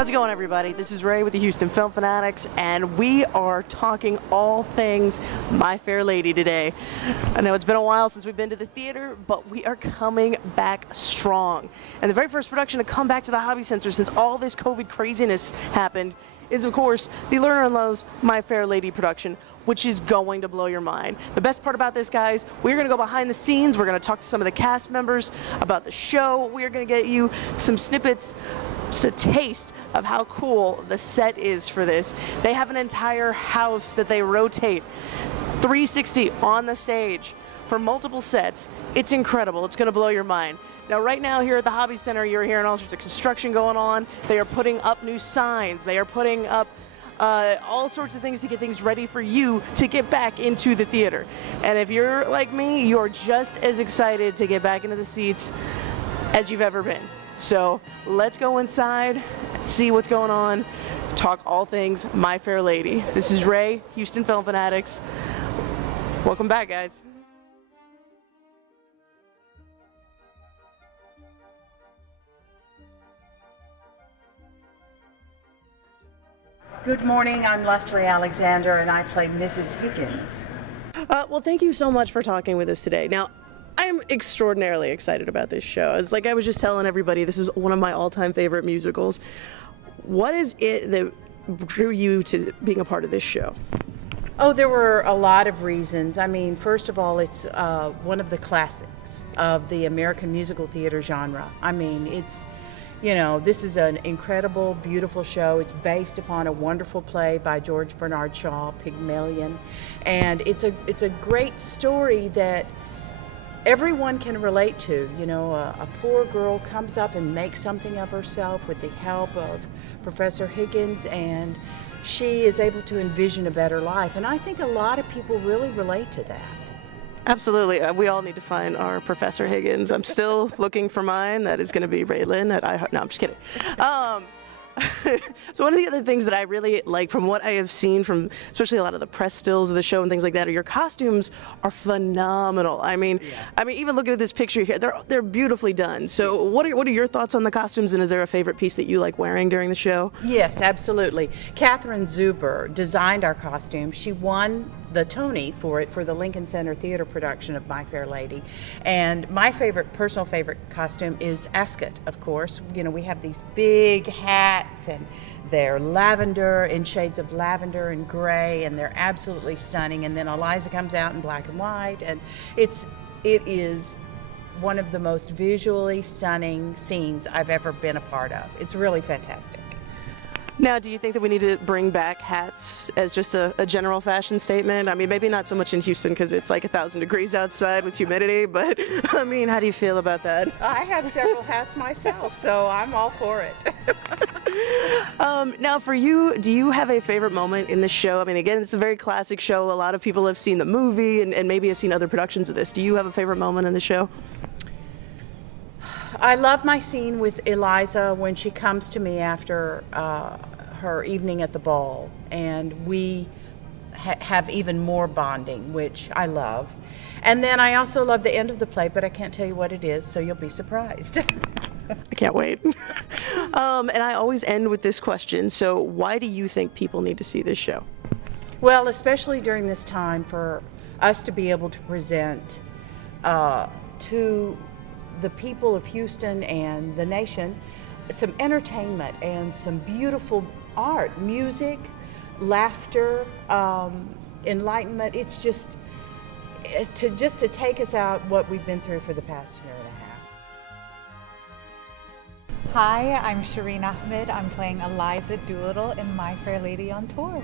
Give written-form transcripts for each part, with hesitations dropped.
How's it going, everybody? This is Ray with the Houston Film Fanatics, and we are talking all things My Fair Lady today. I know it's been a while since we've been to the theater, but we are coming back strong. And the very first production to come back to the Hobby Center since all this COVID craziness happened is, of course, the Lerner and Lowe's My Fair Lady production, which is going to blow your mind. The best part about this, guys, we're going to go behind the scenes. We're going to talk to some of the cast members about the show. We're going to get you some snippets, just a taste of how cool the set is for this. They have an entire house that they rotate 360 on the stage for multiple sets. It's incredible. It's going to blow your mind. Now, right now here at the Hobby Center, you're hearing all sorts of construction going on. They are putting up new signs. They are putting up all sorts of things to get things ready for you to get back into the theater. And if you're like me, you're just as excited to get back into the seats as you've ever been. So let's go inside, see what's going on, talk all things My Fair Lady. This is Ray, Houston Film Fanatics. Welcome back, guys. Good morning, I'm Leslie Alexander and I play Mrs. Higgins. Well, thank you so much for talking with us today. Now, I'm extraordinarily excited about this show. It's like I was just telling everybody, this is one of my all-time favorite musicals. What is it that drew you to being a part of this show? Oh, there were a lot of reasons. I mean, first of all, it's one of the classics of the American musical theater genre. I mean, it's, you know, this is an incredible, beautiful show. It's based upon a wonderful play by George Bernard Shaw, Pygmalion. And it's a great story that everyone can relate to. You know, a poor girl comes up and makes something of herself with the help of Professor Higgins, and she is able to envision a better life. And I think a lot of people really relate to that. Absolutely. We all need to find our Professor Higgins. I'm still looking for mine. That is going to be Raylan at iHeart. No, I'm just kidding. So one of the other things that I really like from what I have seen from especially a lot of the press stills of the show and things like that are your costumes are phenomenal. I mean, even looking at this picture here, they're beautifully done. So what are your thoughts on the costumes, and is there a favorite piece that you like wearing during the show? Yes, absolutely. Catherine Zuber designed our costume. She won the Tony for the Lincoln Center Theater production of My Fair Lady. And my personal favorite costume is Ascot, of course. You know, we have these big hats and they're lavender, in shades of lavender and gray, and they're absolutely stunning. And then Eliza comes out in black and white, and it is one of the most visually stunning scenes I've ever been a part of. It's really fantastic. Now, do you think that we need to bring back hats as just a general fashion statement? I mean, maybe not so much in Houston because it's like 1,000 degrees outside with humidity, but I mean, how do you feel about that? I have several hats myself, so I'm all for it. Now, for you, do you have a favorite moment in the show? I mean, again, it's a very classic show. A lot of people have seen the movie and maybe have seen other productions of this. Do you have a favorite moment in the show? I love my scene with Eliza when she comes to me after her evening at the ball, and we have even more bonding, which I love. And then I also love the end of the play, but I can't tell you what it is, so you'll be surprised. I can't wait. And I always end with this question. So why do you think people need to see this show? Well, especially during this time, for us to be able to present to the people of Houston and the nation some entertainment and some beautiful art, music, laughter, enlightenment. It's just to take us out what we've been through for the past year and a half. Hi, I'm Shereen Ahmed. I'm playing Eliza Doolittle in My Fair Lady on Tour.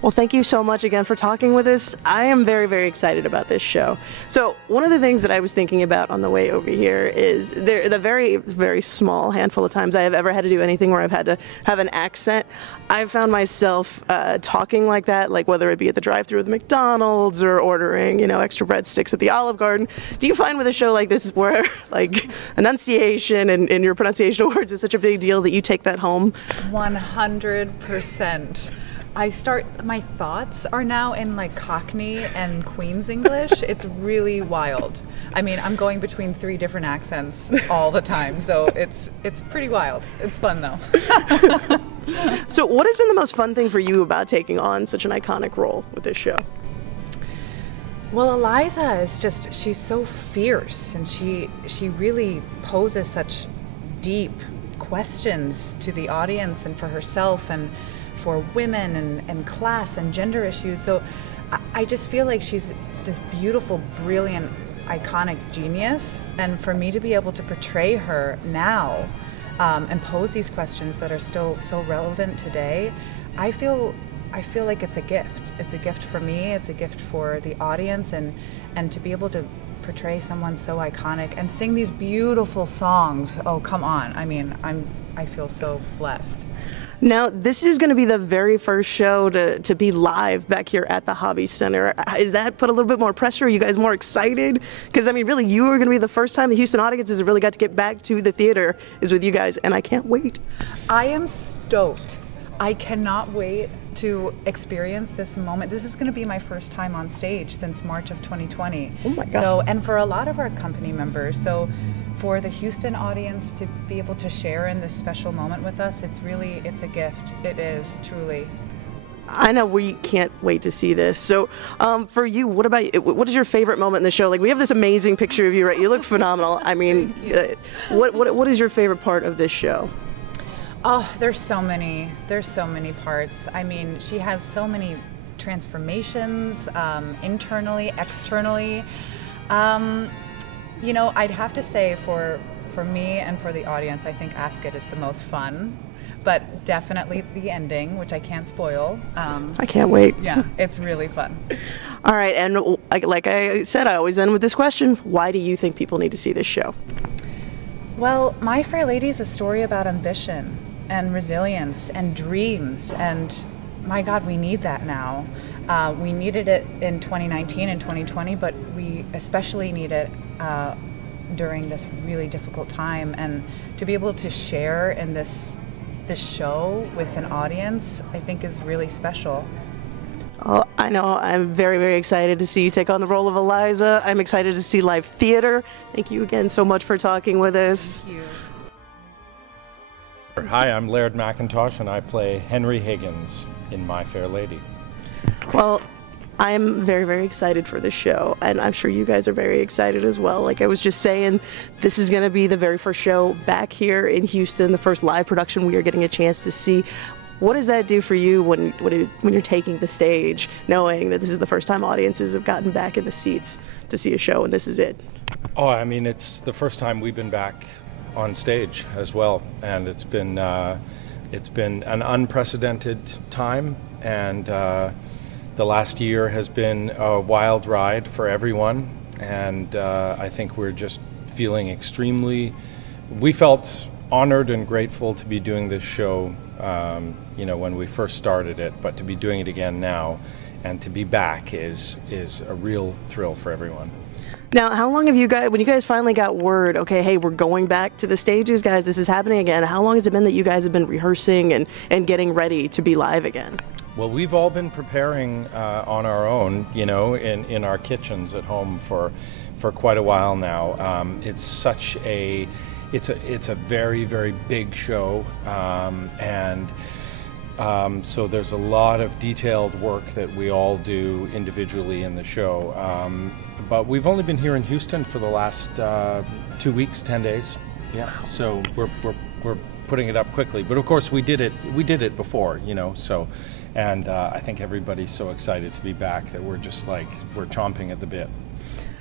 Well, thank you so much again for talking with us. I am very, very excited about this show. So one of the things that I was thinking about on the way over here is the very, very small handful of times I have ever had to do anything where I've had to have an accent. I've found myself talking like that, like whether it be at the drive-thru of the McDonald's or ordering, you know, extra breadsticks at the Olive Garden. Do you find with a show like this where like enunciation and your pronunciation of words is such a big deal that you take that home? 100%. my thoughts are now in like Cockney and Queen's English. It's really wild. I mean, I'm going between 3 different accents all the time, so it's pretty wild. It's fun though. So what has been the most fun thing for you about taking on such an iconic role with this show? Well, Eliza is just, she's so fierce, and she really poses such deep questions to the audience and for herself and for women and class and gender issues. So I just feel like she's this beautiful, brilliant, iconic genius, and for me to be able to portray her now and pose these questions that are still so relevant today, I feel like it's a gift. It's a gift for me, it's a gift for the audience, and to be able to portray someone so iconic and sing these beautiful songs. Oh, come on. I mean, I feel so blessed. Now, this is going to be the very first show to be live back here at the Hobby Center. Is that put a little bit more pressure? Are you guys more excited? Because, I mean, really, you are going to be the first time the Houston audiences have really got to get back to the theater is with you guys, and I can't wait. I am stoked. I cannot wait to experience this moment. This is going to be my first time on stage since March of 2020. Oh my God. So, and for a lot of our company members, so for the Houston audience to be able to share in this special moment with us, it's a gift. It is, truly. I know we can't wait to see this. So for you, what is your favorite moment in the show? Like, we have this amazing picture of you, right? You look phenomenal. I mean, what is your favorite part of this show? Oh, there's so many parts. I mean, she has so many transformations, internally, externally. You know, I'd have to say for me and for the audience, I think Ask It is the most fun, but definitely the ending, which I can't spoil. I can't wait. Yeah, it's really fun. All right, and like I said, I always end with this question. Why do you think people need to see this show? Well, My Fair Lady is a story about ambition and resilience and dreams, and my God, we need that now. We needed it in 2019 and 2020, but we especially need it during this really difficult time. And to be able to share in this show with an audience, I think is really special. Oh, I know. I'm very, very excited to see you take on the role of Eliza. I'm excited to see live theater. Thank you again so much for talking with us. Thank you. Hi, I'm Laird Mackintosh, and I play Henry Higgins in My Fair Lady. Well, I'm very, very excited for this show, and I'm sure you guys are very excited as well. Like I was just saying, this is going to be the very first show back here in Houston, the first live production we are getting a chance to see. What does that do for you when you're taking the stage, knowing that this is the first time audiences have gotten back in the seats to see a show, and this is it? Oh, I mean, it's the first time we've been back on stage as well, and it's been an unprecedented time, and the last year has been a wild ride for everyone, and I think we're just feeling we felt honored and grateful to be doing this show, you know, when we first started it, but to be doing it again now and to be back is a real thrill for everyone. Now, how long have you guys, when you guys finally got word, okay, hey, we're going back to the stages, guys, this is happening again, how long has it been that you guys have been rehearsing and getting ready to be live again? Well, we've all been preparing on our own, you know, in our kitchens at home for quite a while now. It's a very, very big show, so there's a lot of detailed work that we all do individually in the show. But we've only been here in Houston for the last 2 weeks, 10 days. Yeah. So we're putting it up quickly. But of course we did it before, you know. So, and I think everybody's so excited to be back that we're chomping at the bit.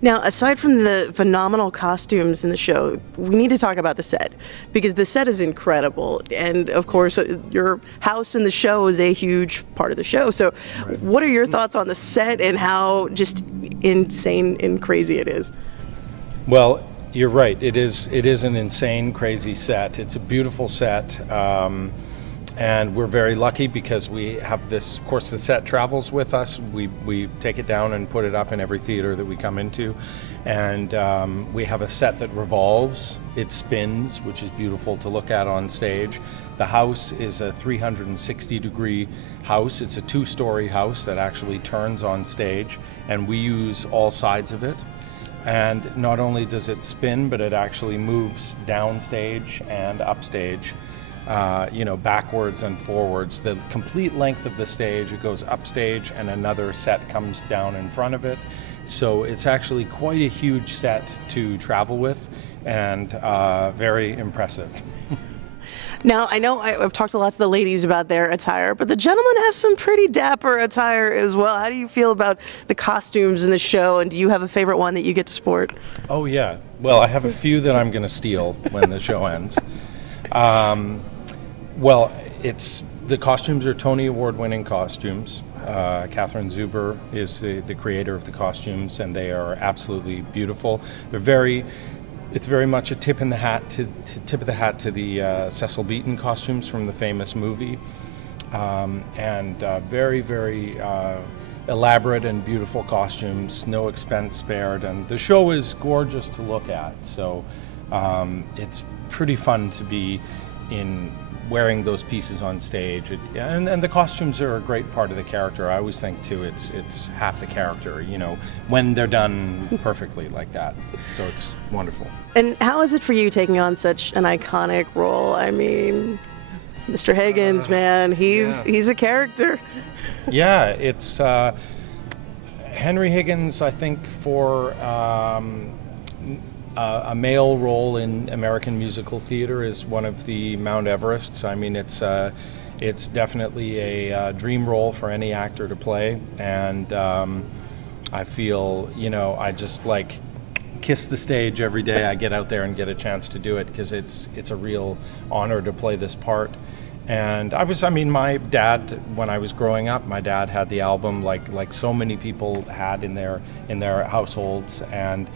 Now, aside from the phenomenal costumes in the show, we need to talk about the set, because the set is incredible. And of course, your house in the show is a huge part of the show. So right. What are your thoughts on the set and how just insane and crazy it is? Well, you're right. It is an insane, crazy set. It's a beautiful set. And we're very lucky because we have this, of course, the set travels with us. We take it down and put it up in every theater that we come into. And we have a set that revolves, it spins, which is beautiful to look at on stage. The house is a 360-degree house. It's a 2-story house that actually turns on stage, and we use all sides of it. And not only does it spin, but it actually moves downstage and upstage. You know, backwards and forwards. The complete length of the stage, it goes upstage and another set comes down in front of it. So it's actually quite a huge set to travel with, and very impressive. Now, I know I've talked to lots of the ladies about their attire, but the gentlemen have some pretty dapper attire as well. How do you feel about the costumes in the show, and do you have a favorite one that you get to sport? Oh yeah, well, I have a few that I'm going to steal when the show ends. Well, the costumes are Tony Award-winning costumes. Catherine Zuber is the creator of the costumes, and they are absolutely beautiful. It's very much a tip of the hat to the Cecil Beaton costumes from the famous movie, and very, very elaborate and beautiful costumes, no expense spared, and the show is gorgeous to look at. So it's pretty fun to be in wearing those pieces on stage, and the costumes are a great part of the character. I always think too, it's half the character, you know, when they're done perfectly like that. So it's wonderful. And how is it for you taking on such an iconic role? I mean, Mr. Higgins, man, he's a character. Yeah, it's Henry Higgins, I think, for a male role in American musical theater is one of the Mount Everests. I mean, it's definitely a dream role for any actor to play, and I feel, you know, I just like kiss the stage every day I get out there and get a chance to do it, because it's a real honor to play this part. And I mean, my dad, when I was growing up, my dad had the album like so many people had in their households, and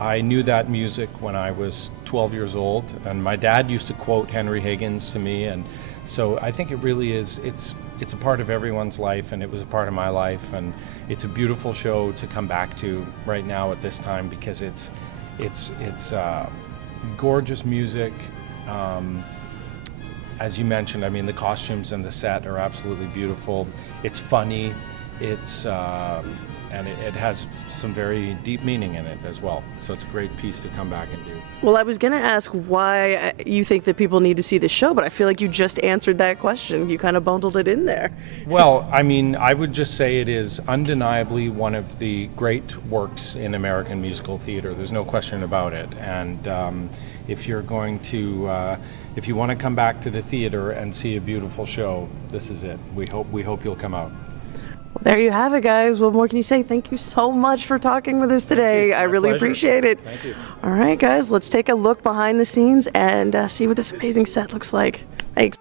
I knew that music when I was 12 years old, and my dad used to quote Henry Higgins to me, and so I think it really is, it's a part of everyone's life, and it was a part of my life, and it's a beautiful show to come back to right now at this time, because it's gorgeous music. As you mentioned, I mean, the costumes and the set are absolutely beautiful. It's funny, and it has some very deep meaning in it as well. So it's a great piece to come back and do. Well, I was going to ask why you think that people need to see the show, but I feel like you just answered that question. You kind of bundled it in there. Well, I mean, I would just say it is undeniably one of the great works in American musical theater. There's no question about it. And if you're going to, if you want to come back to the theater and see a beautiful show, this is it. We hope you'll come out. Well, there you have it, guys. What more can you say? Thank you so much for talking with us today. I really appreciate it. Thank you. All right, guys, let's take a look behind the scenes and see what this amazing set looks like. Thanks.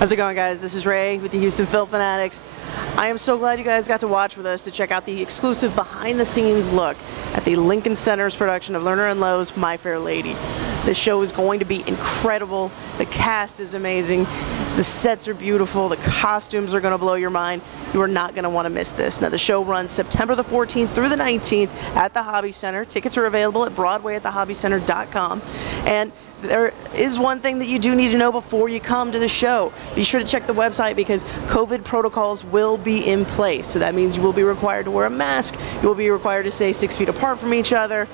How's it going, guys? This is Ray with the Houston Film Fanatics. I am so glad you guys got to watch with us to check out the exclusive behind-the-scenes look at the Lincoln Center's production of Lerner and Loewe's My Fair Lady. This show is going to be incredible. The cast is amazing. The sets are beautiful. The costumes are going to blow your mind. You are not going to want to miss this. Now, the show runs September the 14th through the 19th at the Hobby Center. Tickets are available at BroadwayAtTheHobbyCenter.com. And there is one thing that you do need to know before you come to the show. Be sure to check the website because COVID protocols will be in place. So that means you will be required to wear a mask. You will be required to stay 6 feet apart from each other.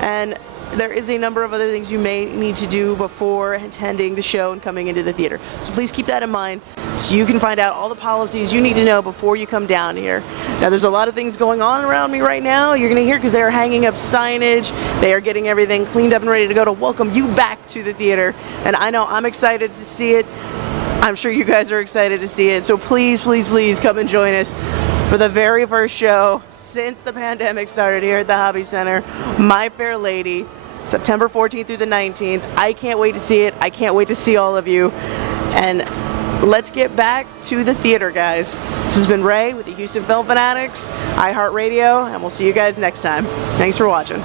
And there is a number of other things you may need to do before attending the show and coming into the theater. So please keep that in mind so you can find out all the policies you need to know before you come down here. Now, there's a lot of things going on around me right now. You're going to hear because they are hanging up signage. They are getting everything cleaned up and ready to go to welcome you back to the theater. And I know I'm excited to see it. I'm sure you guys are excited to see it. So please, please, please come and join us for the very first show since the pandemic started here at the Hobby Center, My Fair Lady, September 14th through the 19th. I can't wait to see it. I can't wait to see all of you. And let's get back to the theater, guys. This has been Ray with the Houston Film Fanatics, iHeartRadio, and we'll see you guys next time. Thanks for watching.